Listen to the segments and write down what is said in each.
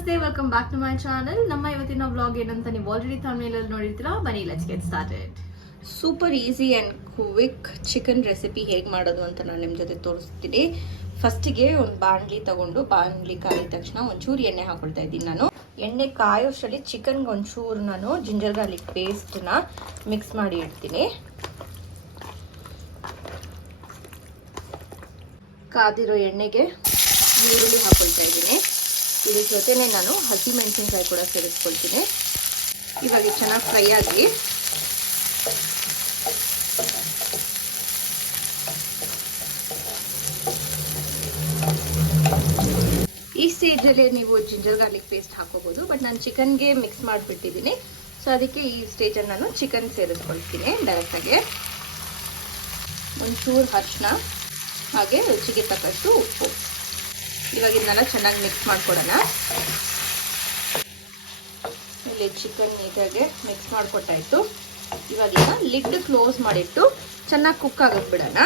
ನಮಸ್ತೆ, welcome back to my channel. ನಮ್ಮ ಇವತ್ತಿನ ವ್ಲಾಗ್ ಏನಂತ ನೀವು ಆಲ್ರೆಡಿ ಥಂಬ್ನೇಲ್ ನೋಡಿರ್ತೀರಾ. ಬನ್ನಿ, let's get started. Super easy and quick chicken recipe ಹೇಗೆ ಮಾಡೋದು ಅಂತ ನಾನು ನಿಮ್ಮ ಜೊತೆ ತೋರಿಸ್ತೀನಿ. ಫಸ್ಟಿಗೆ ಒಂದು ಬಾಣಲಿ ತಗೊಂಡು ಬಾಣಲಿ ಕಾಯಿದ ತಕ್ಷಣ ಒಂಚೂರು ಎಣ್ಣೆ ಹಾಕೊಳ್ತಾ ಇದ್ದೀನಿ. ನಾನು ಎಣ್ಣೆ ಕಾಯೋಷ್ಟರಲ್ಲಿ ಚಿಕನ್ಗೆ ಒಂಚೂರು ನಾನು ಜಿಂಜರ್ ಗಾರ್ಲಿಕ್ ಪೇಸ್ಟ್ನ ಮಿಕ್ಸ್ ಮಾಡಿ ಇಡ್ತೀನಿ. ಕಾದಿರೋ ಎಣ್ಣೆಗೆ ಈರುಳ್ಳಿ ಹಾಕೊಳ್ತಾ ಇದ್ದೀನಿ. ಇದ್ರ ಜೊತೆನೆ ನಾನು ಹಸಿಮೆಣಸಿನ್ಕಾಯಿ ಕೂಡ ಸೇರಿಸ್ಕೊಳ್ತೀನಿ. ಇವಾಗ ಚೆನ್ನಾಗಿ ಫ್ರೈ ಆಗಿ ಈ ಸ್ಟೇಜಲ್ಲಿ ನೀವು ಜಿಂಜರ್ ಗಾರ್ಲಿಕ್ ಪೇಸ್ಟ್ ಹಾಕೋಬಹುದು, ಬಟ್ ನಾನು ಚಿಕನ್ಗೆ ಮಿಕ್ಸ್ ಮಾಡಿಬಿಟ್ಟಿದ್ದೀನಿ. ಸೊ ಅದಕ್ಕೆ ಈ ಸ್ಟೇಜಲ್ಲಿ ನಾನು ಚಿಕನ್ ಸೇರಿಸ್ಕೊಳ್ತೀನಿ ಡೈರೆಕ್ಟಾಗಿ. ಒಂಚೂರು ಅರಿಶಿನ ಹಾಗೆ ರುಚಿಗೆ ತಕ್ಕಷ್ಟು ಉಪ್ಪು. ಇವಾಗ ಇದನ್ನೆಲ್ಲ ಚೆನ್ನಾಗಿ ಮಿಕ್ಸ್ ಮಾಡ್ಕೊಡೋಣ. ಇಲ್ಲಿ ಚಿಕನ್ ನೀಟಾಗಿ ಮಿಕ್ಸ್ ಮಾಡ್ಕೊಟ್ಟಾಯ್ತು. ಇವಾಗ ಇದನ್ನ ಲಿಡ್ ಕ್ಲೋಸ್ ಮಾಡಿಟ್ಟು ಚೆನ್ನಾಗಿ ಕುಕ್ ಆಗಕ್ಕೆ ಬಿಡೋಣ.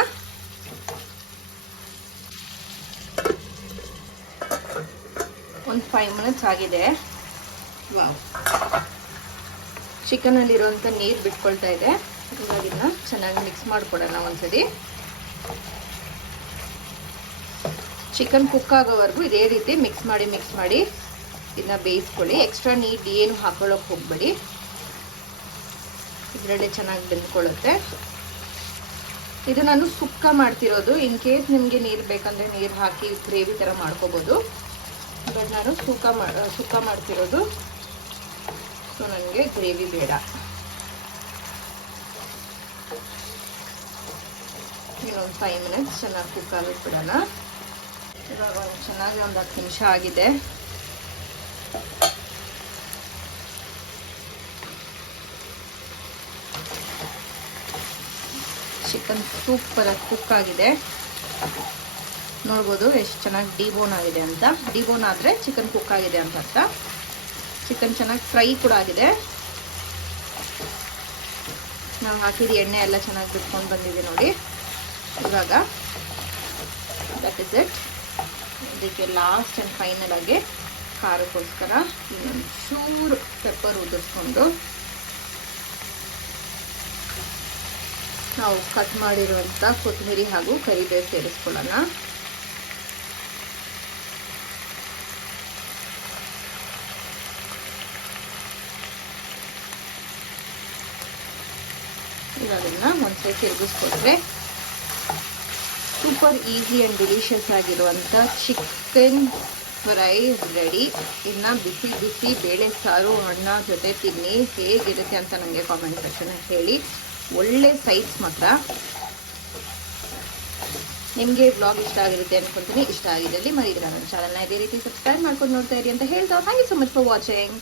ಒಂದು 5 ಮಿನಿಟ್ಸ್ ಆಗಿದೆ. ವಾವ್, ಚಿಕನಲ್ಲಿರುವಂಥ ನೀರು ಬಿಟ್ಕೊಳ್ತಾ ಇದೆ. ಇವಾಗ ಇದನ್ನ ಚೆನ್ನಾಗಿ ಮಿಕ್ಸ್ ಮಾಡ್ಕೊಡೋಣ ಒಂದ್ಸರಿ. ಚಿಕನ್ ಕುಕ್ ಆಗೋವರೆಗೂ ಇದೇ ರೀತಿ ಮಿಕ್ಸ್ ಮಾಡಿ ಇದನ್ನ ಬೇಯಿಸ್ಕೊಳ್ಳಿ. ಎಕ್ಸ್ಟ್ರಾ ನೀರು ಏನು ಹಾಕೊಳ್ಳೋಕೆ ಹೋಗ್ಬೇಡಿ, ಇದರಲ್ಲೇ ಚೆನ್ನಾಗಿ ಬೆಂದ್ಕೊಳ್ಳುತ್ತೆ. ಇದು ನಾನು ಸುಕ್ಕ ಮಾಡ್ತಿರೋದು. ಇನ್ ಕೇಸ್ ನಿಮಗೆ ನೀರು ಬೇಕಂದ್ರೆ ನೀರು ಹಾಕಿ ಗ್ರೇವಿ ಥರ ಮಾಡ್ಕೋಬೋದು, ಬಟ್ ನಾನು ಸುಕ್ಕ ಮಾಡ್ತಿರೋದು. ಸೊ ನನಗೆ ಗ್ರೇವಿ ಬೇಡ. ಇನ್ನೊಂದು 5 ಮಿನಿಟ್ಸ್ ಚೆನ್ನಾಗಿ ಕುಕ್ ಆಗಿಬಿಡೋಣ. ಇವಾಗ ಚೆನ್ನಾಗಿ ಒಂದು 10 ನಿಮಿಷ ಆಗಿದೆ. ಚಿಕನ್ ಸೂಪರ್ ಆಗಿ ಕುಕ್ ಆಗಿದೆ. ನೋಡ್ಬೋದು ಎಷ್ಟು ಚೆನ್ನಾಗಿ ಡಿಬೋನ್ ಆಗಿದೆ ಅಂತ. ಡಿಬೋನ್ ಆದರೆ ಚಿಕನ್ ಕುಕ್ ಆಗಿದೆ ಅಂತ ಅರ್ಥ. ಚಿಕನ್ ಚೆನ್ನಾಗಿ ಫ್ರೈ ಕೂಡ ಆಗಿದೆ. ನಾವು ಹಾಕಿದ ಎಣ್ಣೆ ಎಲ್ಲ ಚೆನ್ನಾಗಿ ಬಿಟ್ಕೊಂಡು ಬಂದಿದೆ ನೋಡಿ. ಇವಾಗ ದಟ್ ಇಸ್ ಇಟ್. ಇದಕ್ಕೆ ಲಾಸ್ಟ್ ಆ್ಯಂಡ್ ಫೈನಲ್ ಆಗಿ ಖಾರಕ್ಕೋಸ್ಕರ ಇನ್ನೊಂದು ಚೂರು ಪೆಪ್ಪರ್ ಉದುರಿಸ್ಕೊಂಡು ನಾವು ಕಟ್ ಮಾಡಿರುವಂಥ ಕೊತ್ತಂಬರಿ ಹಾಗೂ ಕರಿಬೇವು ಸೇರಿಸ್ಕೊಳ್ಳೋಣ. ಇವಾಗನ್ನ ಒಂದ್ಸರಿ ತಿರುಗಿಸ್ಕೊಟ್ರೆ ಸೂಪರ್ ಈಸಿ ಆ್ಯಂಡ್ ಡಿಲಿಷಿಯಸ್ ಆಗಿರುವಂಥ ಚಿಕನ್ ಫ್ರೈ ರೆಡಿ. ಇನ್ನು ಬಿಸಿ ಬಿಸಿ ಬೇಳೆ ಸಾರು ಅನ್ನ ಜೊತೆ ತಿನ್ನಿ, ಹೇಗಿರುತ್ತೆ ಅಂತ ನನಗೆ ಕಾಮೆಂಟ್ ಸೆಕ್ಷನಲ್ಲಿ ಹೇಳಿ. ಒಳ್ಳೆ ಸೈಜ್ ಮಾತ್ರ. ನಿಮಗೆ ಬ್ಲಾಗ್ ಇಷ್ಟ ಆಗಿರುತ್ತೆ ಅನ್ಕೊಂತೀನಿ. ಇಷ್ಟ ಆಗಿದ್ದಲ್ಲಿ ಮರಿದಿರ ನನ್ನ ಚಾನಲ್ನ ಇದೇ ರೀತಿ ಸಬ್ಸ್ಕ್ರೈಬ್ ಮಾಡ್ಕೊಂಡು ನೋಡ್ತಾ ಇರಿ ಅಂತ ಹೇಳ್ತಾ, thank you so much for watching.